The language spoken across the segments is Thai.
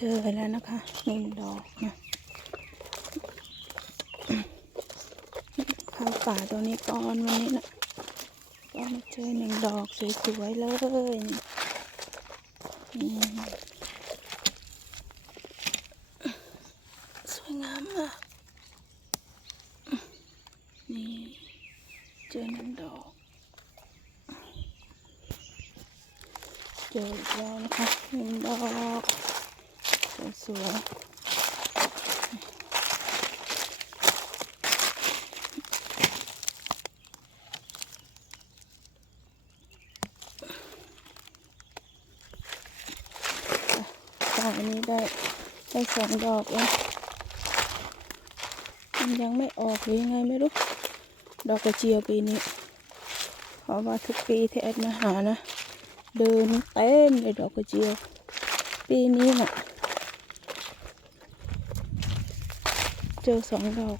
เจอแล้วนะคะหนึ่งดอกนะข้าวป่าตัวนี้ก่อนวันนี้นะก็มาเจอหนึ่งดอกสวยๆเลยสวยงามมากนี่เจอหนึ่งดอกเจอแล้วนะคะหนึ่งดอก สวยๆตอนนี้ได้ได้สองดอกเองมันยังไม่ออกหรือยังไงไม่รู้ ดอกกระเจียวปีนี้เพราะว่าทุกปีที่แอดมาหานะ เดินเต็มเลยดอกกระเจียว ปีนี้น่ะ เจอสองดอก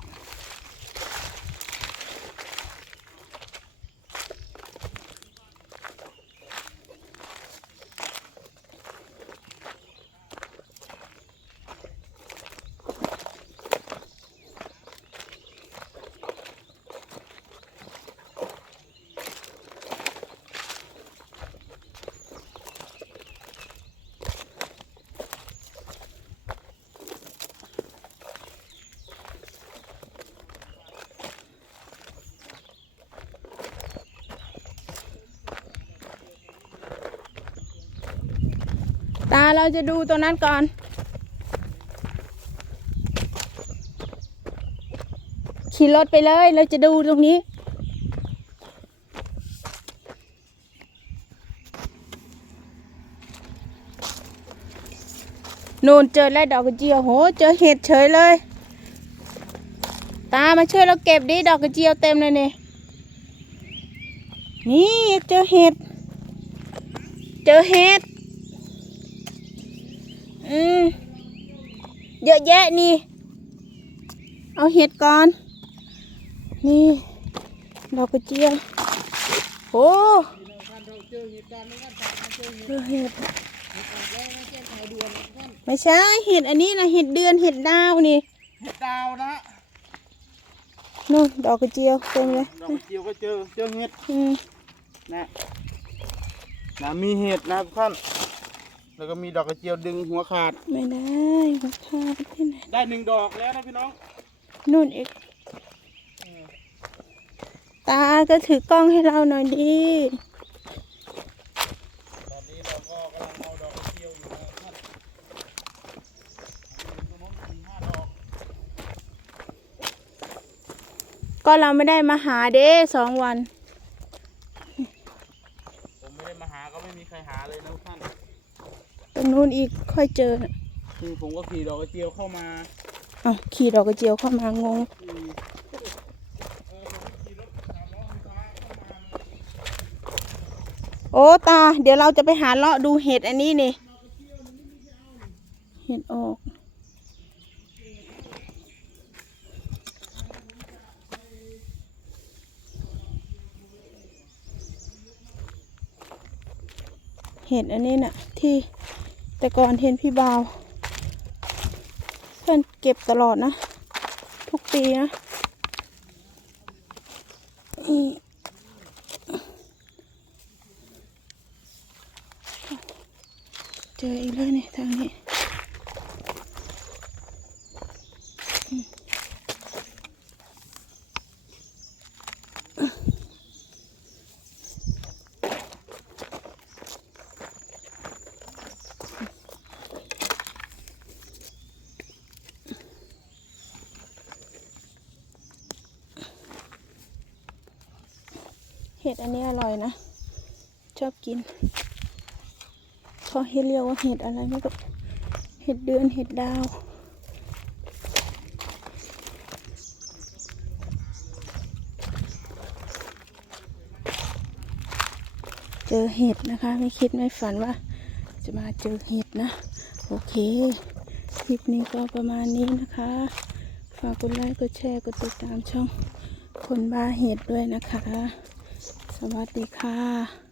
าเราจะดูตัวนั้นก่อน ขี่รถไปเลยเราจะดูตรงนี้นูนเจอแล้วดอกกระเจียวโห เจอเห็ดเฉยเลย ตามาช่วยเราเก็บดิดอกกระเจียวเต็มเลยเนี่ยนี่เจอเห็ด เจอเห็ด อืมเยอะแยะนี่ เอาเห็ดก่อน นี่ ดอกกระเจียวโอ้เจอเห็ดไม่ใช่เห็ดอันนี้นะเห็ดเดือนเห็ดดาวนี่เห็ดดาวนะนู่นดอกกระเจียวเต็มเลยดอกกระเจียวก็เจอเจอเห็ดอืมนะนะมีเห็ดนะครับท่าน แล้วก็มีดอกกระเจียวดึงหัวขาด ไม่ได้หัวขาดที่ไหนได้หนึ่งดอกแล้วนะพี่น้องนู่นอีกตาก็ถือกล้องให้เราหน่อยดิ ตอนนี้เราก็กำลังเอาดอกกระเจียวอยู่นะครับท่านมีน้องสี่ห้าดอกก็เราไม่ได้มาหาเด้สองวัน ผมไม่ได้มาหาก็ไม่มีใครหาเลยนะท่าน ตรงนู้นอีกค่อยเจอน่ะคือผมก็ขี่ดอกกระเจียวเข้ามาเอาขี่ดอกกระเจียวเข้ามางง อืมเออผมก็ขี่รถสามล้อไฟฟ้าเข้ามาโอ้ตา เดี๋ยวเราจะไปหาเลาะดูเห็ดอันนี้นี่ เห็ดออก เห็ดอันนี้น่ะ ที่ แต่ก่อนเห็นพี่บ่าว เพื่อนเก็บตลอดนะ ทุกปีนะเจออีกแล้วเนี่ยทางนี้ เห็ดอันนี้อร่อยนะ ชอบกินเขาให้เรียกว่าเห็ดอะไรไม่รู้เห็ดเดือนเห็ดดาวเจอเห็ดนะคะ ไม่คิดไม่ฝันว่า จะมาเจอเห็ดนะ โอเค คลิปนี้ก็ประมาณนี้นะคะ ฝากกดไลค์กดแชร์กดติดตามช่องคนบ้าเห็ดด้วยนะคะ สวัสดีค่ะ